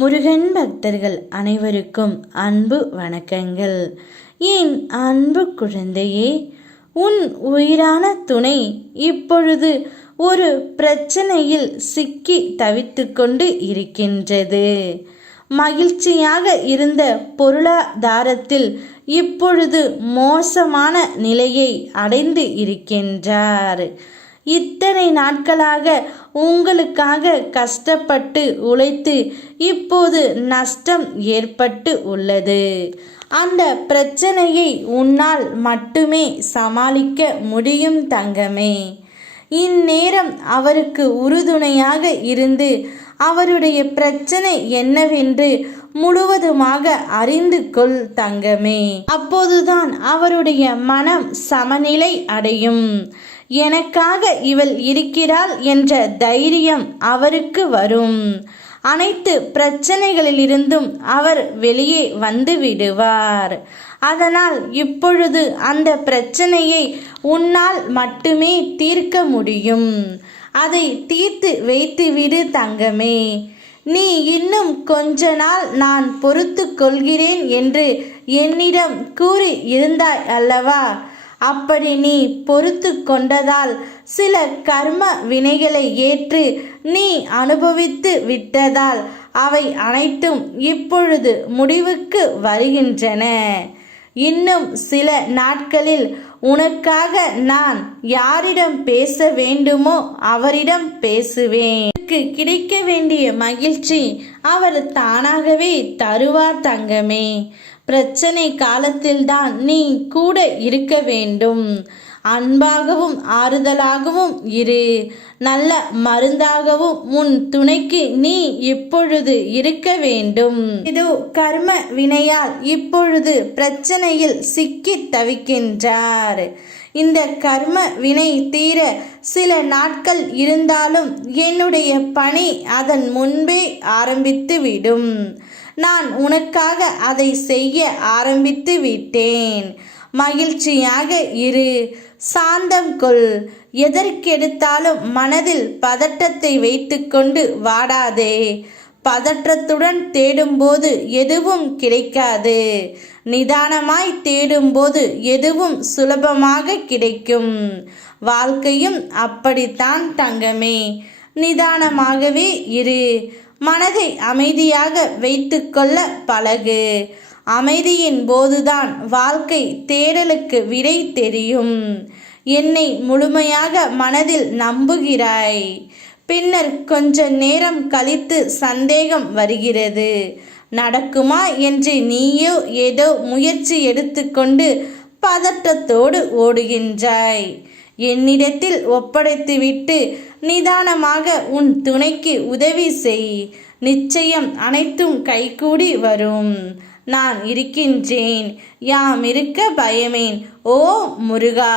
முருகன் பக்தர்கள் அனைவருக்கும் அன்பு வணக்கங்கள். என் அன்பு குழந்தையே, உன் உயிரான துணை இப்பொழுது ஒரு பிரச்சனையில் சிக்கி தவித்து கொண்டு இருக்கின்றது. மகிழ்ச்சியாக இருந்த பொருளாதாரத்தில் இப்பொழுது மோசமான நிலையை அடைந்து இருக்கின்றார். இத்தனை நாட்களாக உங்களுக்காக கஷ்டப்பட்டு உழைத்து இப்போது நஷ்டம் ஏற்பட்டு உள்ளது. அந்த பிரச்சனையை உன்னால் மட்டுமே சமாளிக்க முடியும் தங்கமே. இந்நேரம் அவருக்கு உறுதுணையாக இருந்து அவருடைய பிரச்சனை என்னவென்று முழுவதுமாக அறிந்து கொள் தங்கமே. அப்போதுதான் அவருடைய மனம் சமநிலை அடையும். எனக்காக இவள் இருக்கிறாள் என்ற தைரியம் அவருக்கு வரும். அனைத்து பிரச்சனைகளிலிருந்தும் அவர் வெளியே வந்து விடுவார். அதனால் இப்பொழுது அந்த பிரச்சனையை உன்னால் மட்டுமே தீர்க்க முடியும். அதை தீர்த்து வைத்து விடு தங்கமே. நீ இன்னும் கொஞ்ச நாள் நான் பொறுத்து கொள்கிறேன் என்று என்னிடம் கூறி இருந்தாய் அல்லவா? அப்படி நீ பொறுத்து கொண்டதால் சில கர்ம வினைகளை ஏற்று நீ அனுபவித்து விட்டதால் அவை அனைத்தும் இப்பொழுது முடிவுக்கு வருகின்றன. இன்னும் சில நாட்களில் உனக்காக நான் யாரிடம் பேச வேண்டுமோ அவரிடம் பேசுவேன். கிடைக்க வேண்டிய மகிழ்ச்சி அவர் தானாகவே தருவார் தங்கமே. பிரச்சனை காலத்தில்தான் நீ கூட இருக்க வேண்டும். அன்பாகவும் ஆறுதலாகவும் இரு. நல்ல மருந்தாகவும் உன் துணைக்கு நீ இப்பொழுது இருக்க வேண்டும். இதோ கர்ம வினையால் இப்பொழுது பிரச்சனையில் சிக்கி தவிக்கின்றார். இந்த கர்ம வினை தீர சில நாட்கள் இருந்தாலும் என்னுடைய பணி அதன் முன்பே ஆரம்பித்து விடும். நான் உனக்காக அதை செய்ய ஆரம்பித்து விட்டேன். மகிழ்ச்சியாக இரு, சாந்தம் கொள். எதற்கெடுத்தாலும் மனதில் பதட்டத்தை வைத்துக்கொண்டு வாடாதே. பதற்றத்துடன் தேடும்போது எதுவும் கிடைக்காது. நிதானமாய் தேடும்போது எதுவும் சுலபமாக கிடைக்கும். வாழ்க்கையும் அப்படித்தான் தங்கமே. நிதானமாகவே இரு. மனதை அமைதியாக வைத்து கொள்ள பழகு. அமைதியின் போதுதான் வாழ்க்கை தேடலுக்கு விடை தெரியும். என்னை முழுமையாக மனதில் நம்புகிறாய். பின்னர் கொஞ்ச நேரம் கழித்து சந்தேகம் வருகிறது. நடக்குமா என்று நீயோ ஏதோ முயற்சி எடுத்துக்கொண்டு பதட்டத்தோடு ஓடுகின்றாய். என்னிடத்தில் ஒப்படைத்துவிட்டு நிதானமாக உன் துணைக்கு உதவி செய். நிச்சயம் அனைத்தும் கைகூடி வரும். நான் இருக்கின்றேன். யாம் இருக்க பயமேன். ஓ முருகா.